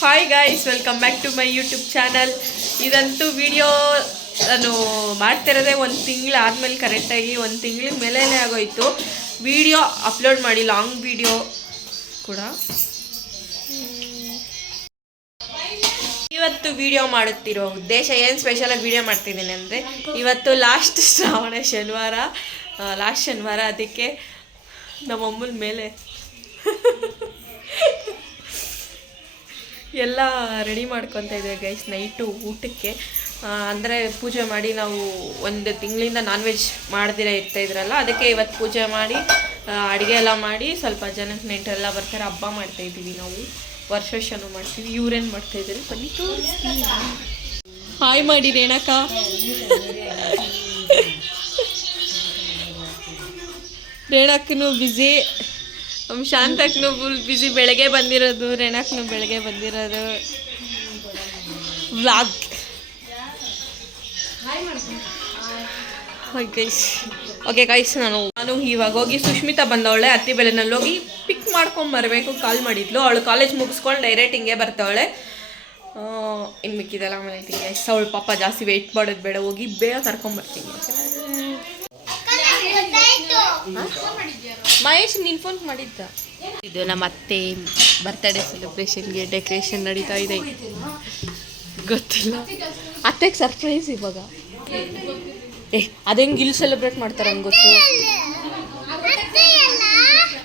Hi guys, welcome back to my YouTube channel. ಇದಂತೂ video ನಾನು ಮಾಡ್ತಿರೋದೇ ಒಂದು ತಿಂಗಳು ಆದಮೇಲೆ, ಕರೆಕ್ಟಾಗಿ ಒಂದು ತಿಂಗಳ ಮೇಲೇ ಆಗೋಯ್ತು ವಿಡಿಯೋ ಅಪ್ಲೋಡ್ ಮಾಡಿ. ಲಾಂಗ್ ವಿಡಿಯೋ ಕೂಡ ಇವತ್ತು ವಿಡಿಯೋ ಮಾಡುತ್ತಿರೋ ಉದ್ದೇಶ ಏನು, ಸ್ಪೆಷಲಾಗಿ ವಿಡಿಯೋ ಮಾಡ್ತಿದ್ದೀನಿ ಅಂದರೆ, ಇವತ್ತು ಲಾಸ್ಟ್ ಶನಿವಾರ, ಅದಕ್ಕೆ ನಮ್ಮಮ್ಮನ ಮೇಲೆ ಎಲ್ಲ ರೆಡಿ ಮಾಡ್ಕೊತಾ ಇದ್ದೇವೆ ಗೈಸ್ ನೈಟು ಊಟಕ್ಕೆ. ಅಂದರೆ ಪೂಜೆ ಮಾಡಿ, ನಾವು ಒಂದು ತಿಂಗಳಿಂದ ನಾನ್ ವೆಜ್ ಮಾಡ್ದಿರ ಇರ್ತಾಯಿದ್ರಲ್ಲ, ಅದಕ್ಕೆ ಇವತ್ತು ಪೂಜೆ ಮಾಡಿ ಅಡುಗೆ ಎಲ್ಲ ಮಾಡಿ ಸ್ವಲ್ಪ ಜನಕ್ಕೆ ನೆಂಟರೆಲ್ಲ ಬರ್ತಾರೆ. ಹಬ್ಬ ಮಾಡ್ತಾಯಿದ್ದೀವಿ ನಾವು, ವರ್ಷನೂ ಮಾಡ್ತೀವಿ. ಇವ್ರೇನು ಮಾಡ್ತಾಯಿದ್ದಾರೆ ಬನ್ನಿ ತೋರಿಸ್ತೀನಿ. ಹಾಯ್ ಮಾಡಿ ರೇಣಕ. ರೇಣಕ್ಕನು ಬ್ಯುಸಿ, ನಮ್ಮ ಶಾಂತಕ್ಕೂ ಫುಲ್ ಬ್ಯುಸಿ. ಬೆಳಗ್ಗೆ ಬಂದಿರೋದು, ರೇಣಕ್ಕೂ ಬೆಳಗ್ಗೆ ಬಂದಿರೋದು ವ್ಲಾಗ್. ಓಕೆ ಗೈಸ್, ನಾನು ಇವಾಗ ಹೋಗಿ ಸುಷ್ಮಿತಾ ಬಂದವಳೆ, ಅತ್ತಿ ಬೆಲೆನಲ್ಲಿ ಹೋಗಿ ಪಿಕ್ ಮಾಡ್ಕೊಂಬರ್ಬೇಕು. ಕಾಲ್ ಮಾಡಿದ್ಲು, ಅವಳು ಕಾಲೇಜ್ ಮುಗಿಸ್ಕೊಂಡು ಡೈರೆಕ್ಟ್ ಹಿಂಗೆ ಬರ್ತಾವಳೆ. ಇನ್ನು ಮಿಕ್ಕಿದೆಲ್ಲ ಆಮೇಲೆ ಗೈಸ್. ಅವಳು ಪಾಪ ಜಾಸ್ತಿ ವೆಯ್ಟ್ ಮಾಡೋದು ಬೇಡ, ಹೋಗಿ ಬೇಗ ಕರ್ಕೊಂಬರ್ತೀನಿ. ಮಹೇಶ್ ನೀನು ಫೋನ್ ಮಾಡಿದ್ದ? ಇದು ನಮ್ಮ ಅತ್ತೆ ಬರ್ತ್ಡೇ ಸೆಲೆಬ್ರೇಷನ್ಗೆ ಡೆಕೋರೇಷನ್ ನಡೀತಾ ಇದೆ. ಗೊತ್ತಿಲ್ಲ, ಅತ್ತೆಗೆ ಸರ್ಪ್ರೈಸ್ ಇವಾಗ. ಅದೇಂಗೆ ಇಲ್ಲಿ ಸೆಲೆಬ್ರೇಟ್ ಮಾಡ್ತಾರೆ ಹಂಗೆ ಗೊತ್ತು,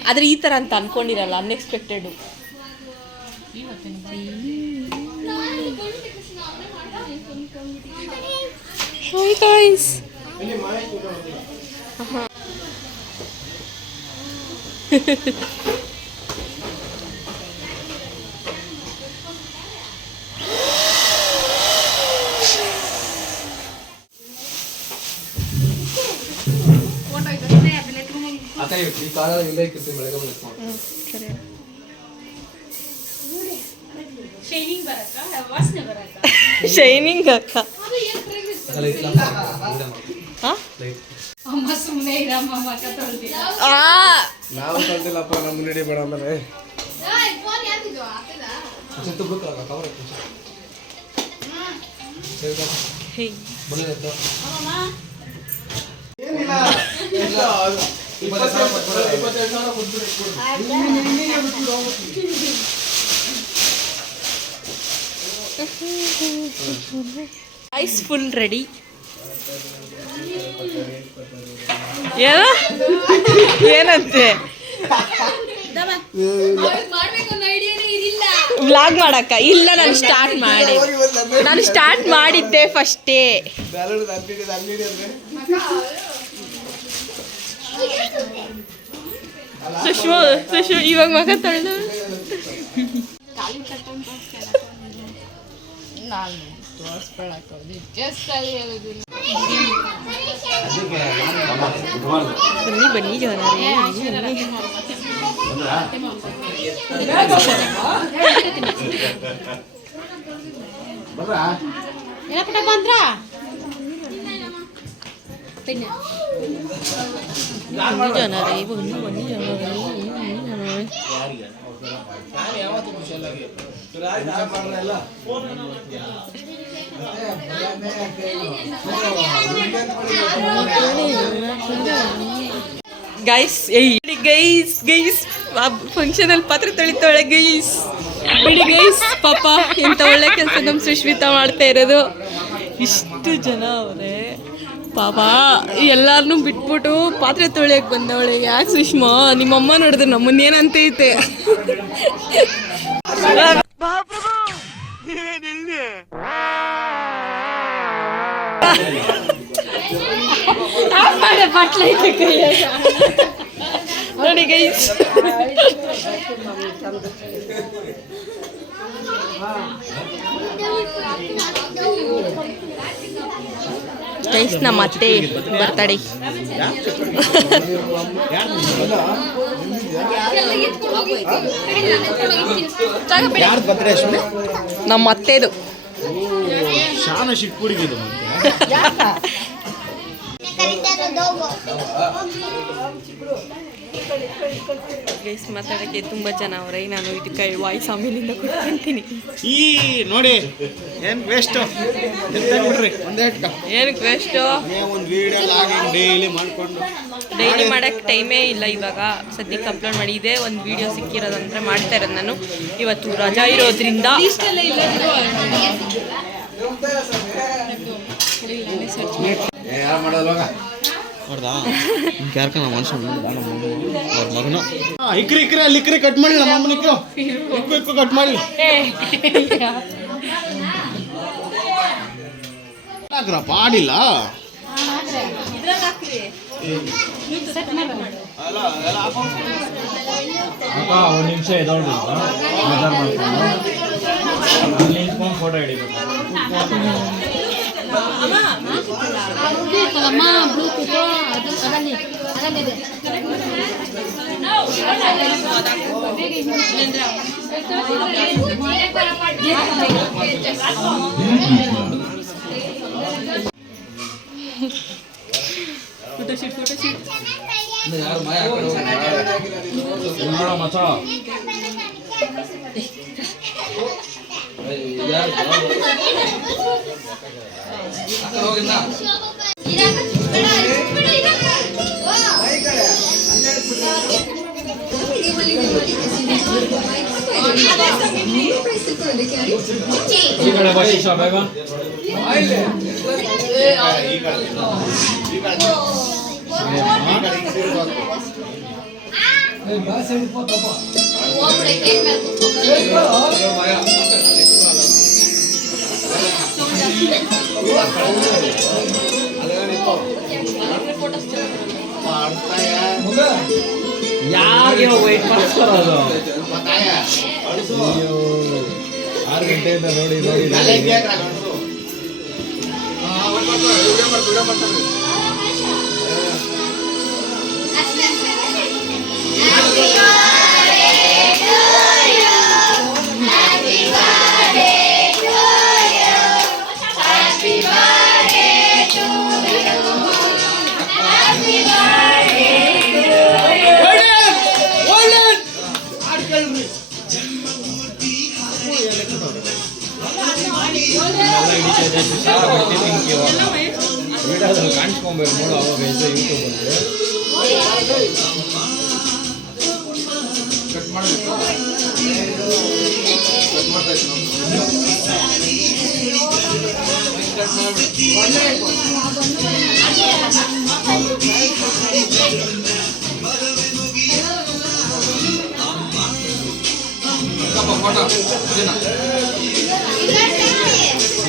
ಆದರೆ ಈ ಥರ ಅಂತ ಅಂದ್ಕೊಂಡಿರಲ್ಲ, ಅನ್ಎಕ್ಸ್ಪೆಕ್ಟೆಡು. ಶೈನಿಂಗ್ ಅಕ್ಕ ನಾವು ಕಲ್ತಿಲ್ಲಪ್ಪ, ನಮ್ಮ ಮುನ್ನಡಿ ಬೇಡ. ಆಮೇಲೆ ಐಸ್ ಫುಲ್ ರೆಡಿ. ಏನಂತೆ ವ್ಲಾಗ್ ಮಾಡಕ್ಕ? ಇಲ್ಲ, ನಾನು ಸ್ಟಾರ್ಟ್ ಮಾಡಿದ್ದೆ ಫಸ್ಟೇ. ಸುಷ್ಮಾ ಇವಾಗ ಮಗ ತೊಳೆದ ಬನ್ನಿ ಜೋರ. ಗೈಸ್ ಫಂಕ್ಷನಲ್ಲಿ ಪಾತ್ರೆ ತೊಳಿತಾಳೆ ಗೈಸ್. ಬಿಡಿ ಗೈಸ್, ಪಾಪ ಎಂತ ಒಳ್ಳೆ ಕೆಲಸ ನಮ್ಮ ಸುಷ್ಮಿತಾ ಮಾಡ್ತಾ ಇರೋದು. ಇಷ್ಟು ಜನ ಅವರೇ ಪಾಪ, ಎಲ್ಲಾರನ್ನೂ ಬಿಟ್ಬಿಟ್ಟು ಪಾತ್ರೆ ತೊಳಿಯಕ್ಕೆ ಬಂದವಳೆ. ಯಾಕೆ ಸುಷ್ಮಾ, ನಿಮ್ಮಮ್ಮ ನೋಡಿದ್ರೆ ನಮ್ಮನ್ನೇನಂತೈತೆ? ನೋಡಿ ಗೈಸ್, ಗೈಸ್ ನಮ್ಮ ಅತ್ತೆ ಬರ್ತಡೇ. ನಮ್ಮ ಅತ್ತೆದು. ಗೈಸ್ ಮಾತಾಡೋಕ್ಕೆ ತುಂಬ ಜನ ಅವರೇ. ನಾನು ಇದಕ್ಕೆ ವಾಯ್ಸ್ ಆಮೇಲಿಂದ ಕೊಡ್ತೀನಿ. ಈ ನೋಡಿ ಏನು ವೇಸ್ಟು ಬಿಡ್ರಿ ಒಂದೇ ಏನಕ್ಕೆ ವೇಸ್ಟು? ಒಂದು ವೀಡಿಯೋ ಲಾಗಿಂಗ್ ಡೈಲಿ ಮಾಡಿಕೊಂಡು ಡೈಲಿ ಮಾಡೋಕ್ಕೆ ಟೈಮೇ ಇಲ್ಲ ಇವಾಗ. ಸದ್ಯಕ್ಕೆ ಅಪ್ಲೋಡ್ ಮಾಡಿ ಇದೇ ಒಂದು ವೀಡಿಯೋ ಸಿಕ್ಕಿರೋದಂದರೆ ಮಾಡ್ತಾ ಇರೋದು ನಾನು. ಇವತ್ತು ರಜಾ ಇರೋದ್ರಿಂದ ನೋಡ್ದಾ ಯಾರ್ಕ ನಮ್ಮ ಮನುಷ್ಯ ಅವ್ರ ಮಗನ ಇಕ್ರಿ ಅಲ್ಲಿ ಇಕ್ರಿ ಕಟ್ ಮಾಡಿ ನಮ್ಮ ಅಮ್ಮನ ಇಕ್ಕು ಕಟ್ ಮಾಡಿ ಹಾಕ್ರಪ್ಪ ಆಡಿಲ್ಲ ಒಂದು ನಿಮಿಷ ಎದೊಳ್ದು ಫೋಟೋ ಹಿಡಿಬೇಕು. ನೋಡೋ ಮಚ್ಚ ಈ ಕಡೆ ಬಾ ಶಿಶಾ ಬೇಗ. ಯಾರಿಗೆ ವೇಟ್ ಮಾಡ್ತಾರದು? 6 ಗಂಟೆಯಿಂದ ನೋಡಿ ವಿಡಿಯೋದಲ್ಲಿ ಕಾಣಿಸ್ಕೊಬೇಕು ನೋಡು. ಅವಾಗ ಇದೆ ಯೂಟ್ಯೂಬ್ ಅಂದರೆ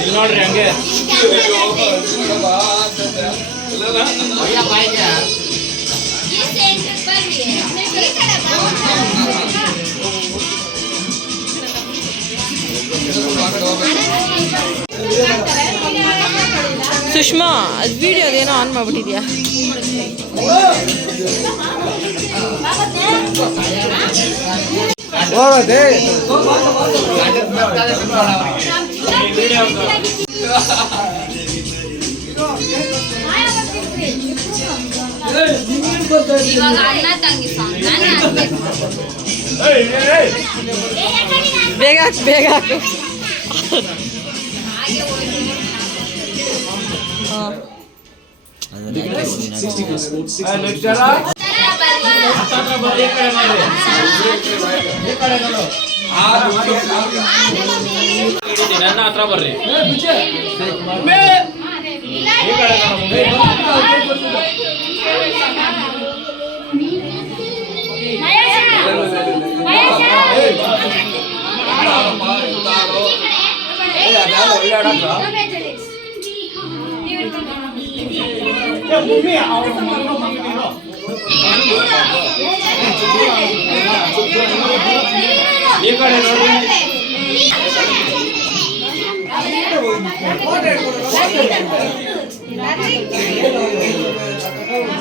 ಇಲ್ಲಿ ನೋಡ್ರಿ ಹಂಗೆ ಸುಷ್ಮಾ ಅದು ವಿಡಿಯೋ ಅದೇನೋ ಆನ್ ಮಾಡ್ಬಿಟ್ಟಿದ್ಯಾ? ಇವಾಗ ಅಣ್ಣ ತಂಗಿ ಸಾಂಗ್ ನಾನೇ ಹಾಕ್ಬೇಕು. ಬೇಗ ಹಾಕು ಬೇಗ ಹಾಕು. ನನ್ನ ಹತ್ರ ಬರ್ರಿ. ಈ ಕಡೆ ನೋಡಿ.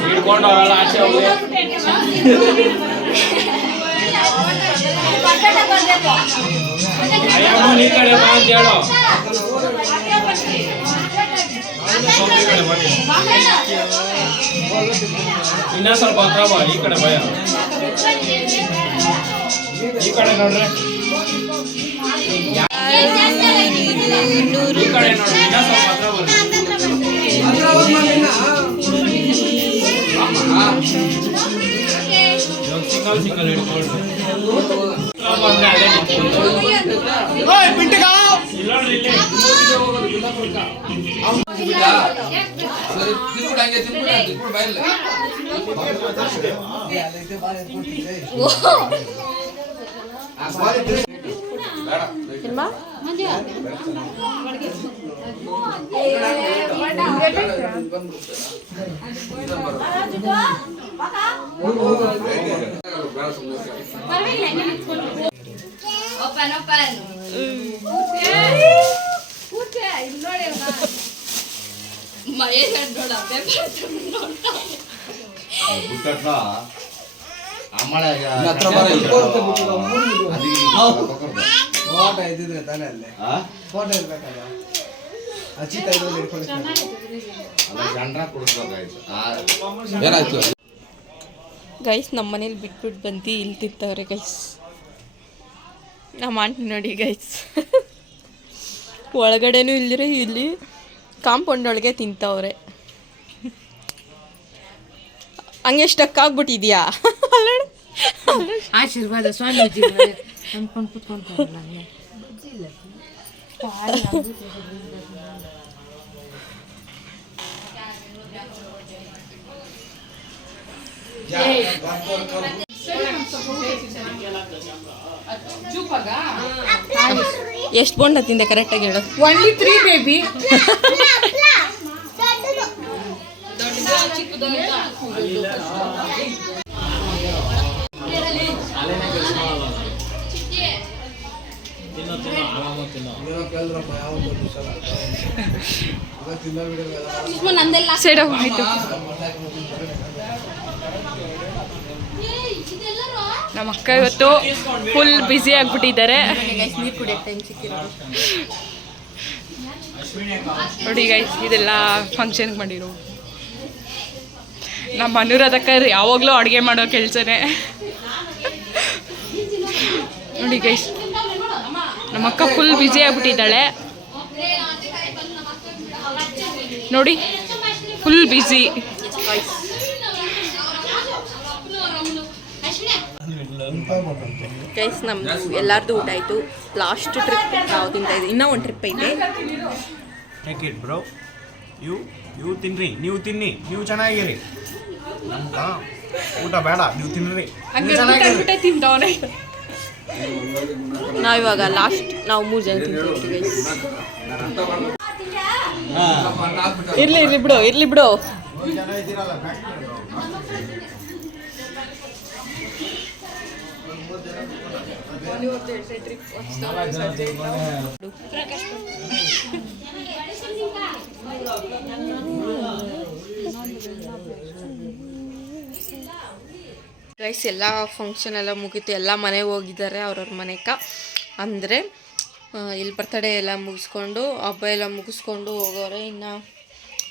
ಹಿಡ್ಕೊಂಡು ಅವರೆಲ್ಲ ಆಚೆ ಹೋಗಿ. ಅಯ್ಯಮ್ಮ ಈ ಕಡೆ ಬಾ ಅಂತ ಹೇಳು. ಇನ್ನ ಸ್ವಲ್ಪ ಹತ್ರ ಬಾ ಈ ಕಡೆ ಭಯ ಈ ಕಡೆ ನೋಡ್ರಿ ಈ ಕಡೆ ನೋಡ್ರಿ ಇನ್ನ ಸ್ವಲ್ಪ ಹತ್ರ ಬರ್ರಿ ಸಿಂಗಲ್ ಹಿಡ್ಕೊಳ್ರಿ ಬಂದ್ರೆ ಅದೇ ಪಿಂಟಿಗ ಇಲ್ಲೋಡ್ರಿ ಇಲ್ಲಿ ಓಪನ್ ಓಪನ್ ಮಹೇಶ್ ನೋಡ ಫೋಟೋ ಇದ್ದಿದ್ರೆ ತಾನೇ ಅಲ್ಲೇ ಫೋಟೋ ಇರ್ಬೇಕಲ್ಲ ಅಚಿತ ಇದ್ರಲ್ಲಿ ಇಟ್ಕೊಂಡು ಏನಾಯ್ತು ಗೈಸ್ ನಮ್ಮ ಮನೇಲಿ ಬಿಟ್ಬಿಟ್ಟು ಬಂದು ಇಲ್ಲಿ ತಿಂತವ್ರೆ ಗೈಸ್ ನಮ್ಮ ಆಂಟಿ ನೋಡಿ ಗೈಸ್ ಒಳಗಡೆನೂ ಇಲ್ದಿರ ಇಲ್ಲಿ ಕಾಂಪೌಂಡ್ ಒಳಗೆ ತಿಂತವ್ರೆ ಹಂಗೆ ಸ್ಟಕ್ ಆಗ್ಬಿಟ್ಟಿದ್ಯಾ ಆಶೀರ್ವಾದ ಸ್ವಾಮೀಜಿ ಅನ್ಕೊಂಡು ಕುತ್ಕೊಂಡ್ರಲ್ಲ ಎಷ್ಟು ಬೋಂಡ ತಿಂದೆ ಕರೆಕ್ಟಾಗಿ ಹೇಳು ಒನ್ಲಿ 3 ಬೇಬಿ ಕೇಳಿದ್ರಪ್ಪ ಯಾವೊಂದು ಸಲ ತಿನ್ನ ಬಿಡಲ್ಲ ನಂದೆಲ್ಲ ಸೈಡ್ ಆಯ್ತು ನಮ್ಮ ಅಕ್ಕ ಇವತ್ತು ಫುಲ್ ಬ್ಯುಸಿ ಆಗಿಬಿಟ್ಟಿದ್ದಾರೆ ನೀರು ಕುಡಿಯೋ ಟೈಮ್ ಸಿಕ್ಕಿರೋದು ನೋಡಿ ಗೈಸ್ ಇದೆಲ್ಲ ಫಂಕ್ಷನ್ಗೆ ಮಾಡಿರೋ ನಮ್ಮ ಅನುರಾಧಕ್ಕ ಯಾವಾಗಲೂ ಅಡುಗೆ ಮಾಡೋ ಕೆಲಸನೇ ನೋಡಿ ಗೈಸ್ ನಮ್ಮ ಅಕ್ಕ ಫುಲ್ ಬ್ಯುಸಿ ಆಗಿಬಿಟ್ಟಿದ್ದಾಳೆ ನೋಡಿ ಫುಲ್ ಬ್ಯುಸಿ ಗೈಸ್ ನಮ್ಮದು ಎಲ್ಲರದು ಊಟ ಆಯಿತು ಲಾಸ್ಟ್ ಟ್ರಿಪ್ ನಾವು ತಿಂತಾ ಇದ್ದೀವಿ ಇನ್ನೂ ಒಂದು ಟ್ರಿಪ್ ಐತೆ ಟೇಕ್ ಇಟ್ ಬ್ರೋ ಇವು ತಿನ್ರಿ ನೀವು ತಿನ್ನಿ ನೀವು ಚೆನ್ನಾಗಿರಿ ನಮ್ಗೆ ಊಟ ಬೇಡ ನೀವು ತಿನ್ನಿರಿ ತಿಂತವನೆ ನಾವಿವಾಗ ಲಾಸ್ಟ್ ನಾವು 3 ಜನ ತಿಂತೀವಿ ಗೈಸ್ ಇರ್ಲಿ ಬಿಡು ಗೈಸ್ ಎಲ್ಲ ಫಂಕ್ಷನ್ ಎಲ್ಲ ಮುಗೀತು ಎಲ್ಲ ಮನೆಗೆ ಹೋಗಿದ್ದಾರೆ ಅವ್ರವ್ರ ಮನೆಕ ಅಂದರೆ ಇಲ್ಲಿ ಬರ್ತಡೇ ಎಲ್ಲ ಮುಗಿಸ್ಕೊಂಡು ಹಬ್ಬ ಎಲ್ಲ ಮುಗಿಸ್ಕೊಂಡು ಹೋಗೋರೆ ಇನ್ನು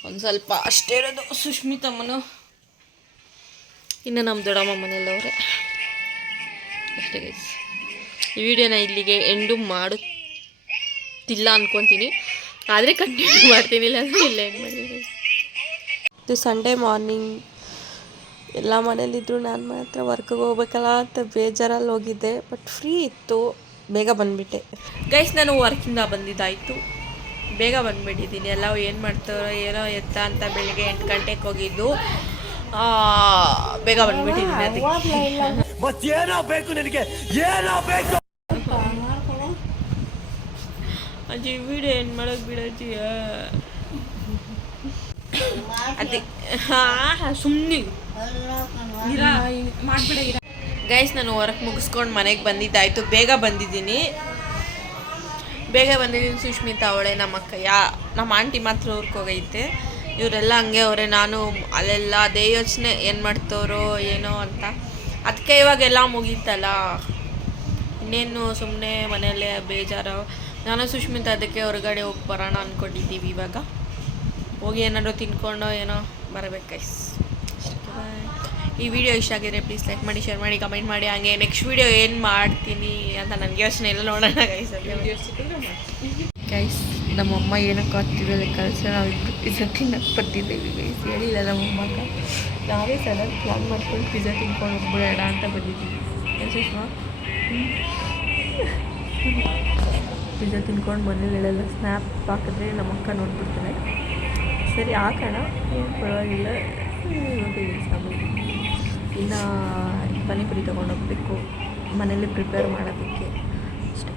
ಒಂದು ಸ್ವಲ್ಪ ಅಷ್ಟೇ ಇರೋದು ಸುಷ್ಮಿತಮ್ಮನು ಇನ್ನು ನಮ್ಮ ದೊಡ್ಡಮ್ಮ ಮನೆಯಲ್ಲವ್ರೆ ಅಷ್ಟೇ ಗೈಸ್ ಈ ವಿಡಿಯೋನ ಇಲ್ಲಿಗೆ ಎಂಡು ಮಾಡುತ್ತಿಲ್ಲ ಅಂದ್ಕೊತೀನಿ ಆದರೆ ಕಂಟಿನ್ಯೂ ಮಾಡ್ತೀನಿ ಇಲ್ಲಾಂದರೆ ಇಲ್ಲ ಎಂಡ್ ಮಾಡಿದ್ದೀನಿ ಇದು ಸಂಡೇ ಮಾರ್ನಿಂಗ್ ಎಲ್ಲ ಮನೇಲಿದ್ದರು ನಾನು ಮಾತ್ರ ವರ್ಕಿಗೆ ಹೋಗ್ಬೇಕಲ್ಲ ಅಂತ ಬೇಜಾರಲ್ಲಿ ಹೋಗಿದ್ದೆ ಬಟ್ ಫ್ರೀ ಇತ್ತು ಬೇಗ ಬಂದುಬಿಟ್ಟೆ ಗೈಸ್ ನಾನು ವರ್ಕಿಂದ ಬಂದಿದ್ದಾಯಿತು ಬೇಗ ಬಂದುಬಿಟ್ಟಿದ್ದೀನಿ ಎಲ್ಲ ಏನು ಮಾಡ್ತಾರೋ ಏನೋ ಎತ್ತ ಅಂತ ಬೆಳಿಗ್ಗೆ 8 ಗಂಟೆಗೆ ಹೋಗಿದ್ದು ಬೇಗ ಬಂದುಬಿಟ್ಟಿದ್ದೀನಿ ಅದಕ್ಕೆ ಅಜ್ಜಿ ವಿಡಿಯೋ ಏನು ಮಾಡೋದು ಬಿಡಜ್ಜಿ ಅದೇ ಸುಮ್ಮನೆ ಗೈಸ್ ನಾನು ವರ್ಕ್ ಮುಗಿಸ್ಕೊಂಡು ಮನೆಗೆ ಬಂದಿದ್ದಾಯಿತು ಬೇಗ ಬಂದಿದ್ದೀನಿ ಸುಷ್ಮಿತಾ ಅವಳೆ ನಮ್ಮ ಅಕ್ಕ ನಮ್ಮ ಆಂಟಿ ಮಾತ್ರ ಊರಿಗೆ ಹೋಗೈತೆ ಇವರೆಲ್ಲ ಹಂಗೆ ಅವರೇ ನಾನು ಅಲ್ಲೆಲ್ಲ ಅದೇ ಯೋಚನೆ ಏನು ಮಾಡ್ತವ್ರೋ ಏನೋ ಅಂತ ಅದಕ್ಕೆ ಇವಾಗೆಲ್ಲ ಮುಗೀತಲ್ಲ ಇನ್ನೇನು ಸುಮ್ಮನೆ ಮನೆಯಲ್ಲೇ ಬೇಜಾರು ನಾನು ಸುಷ್ಮಿತಾ ಅದಕ್ಕೆ ಹೊರಗಡೆ ಹೋಗಿ ಬರೋಣ ಅಂದ್ಕೊಂಡಿದ್ದೀವಿ ಇವಾಗ ಹೋಗಿ ಏನಾದರೂ ತಿನ್ಕೊಂಡು ಏನೋ ಬರಬೇಕು ಗೈಸ್. ಈ ವಿಡಿಯೋ ಇಷ್ಟ ಆಗಿದ್ರೆ ಪ್ಲೀಸ್ ಲೈಕ್ ಮಾಡಿ, ಶೇರ್ ಮಾಡಿ, ಕಮೆಂಟ್ ಮಾಡಿ. ಹಾಗೆ ನೆಕ್ಸ್ಟ್ ವಿಡಿಯೋ ಏನು ಮಾಡ್ತೀನಿ ಅಂತ ನನಗೆ ಯೋಚನೆ ಇಲ್ಲ, ನೋಡೋಣ ಗೈಸ್. ಗೈಸ್ ನಮ್ಮಮ್ಮ ಏನಕ್ಕೆ ಆಗ್ತಿದ್ದಲ್ಲಿ ಕಲಿಸ ನಾವಿಬ್ಬರು ಪಿಜ್ಜಾ ತಿನ್ನಕ್ಕೆ ಬರ್ತಿದ್ದೇವೆ ಗೈಸ್. ಹೇಳಿಲ್ಲ ನಮ್ಮಮ್ಮಕ್ಕ, ನಾವೇ ಸಡನ್ ಪ್ಲಾನ್ ಮಾಡ್ಕೊಂಡು ಪಿಜ್ಜಾ ತಿನ್ಕೊಂಡು ಹೋಗ್ಬಿಡೋಣ ಅಂತ ಬಂದಿದ್ದೀವಿ. ಏನು ಸುಷ್ಮಾ? ಪಿಜ್ಜಾ ತಿನ್ಕೊಂಡು ಮನೇಲೆಲ್ಲ ಸ್ನ್ಯಾಪ್ ಹಾಕಿದ್ರೆ ನಮ್ಮಕ್ಕ ನೋಡ್ಬಿಡ್ತಾನೆ. ಸರಿ ಹಾಕೋಣ, ಏನು ಪರವಾಗಿಲ್ಲ. ಇನ್ನು ಪಾನಿಪುರಿ ತೊಗೊಂಡೋಗ್ಬೇಕು ಮನೇಲಿ ಪ್ರಿಪೇರ್ ಮಾಡೋದಕ್ಕೆ. ಅಷ್ಟೇ.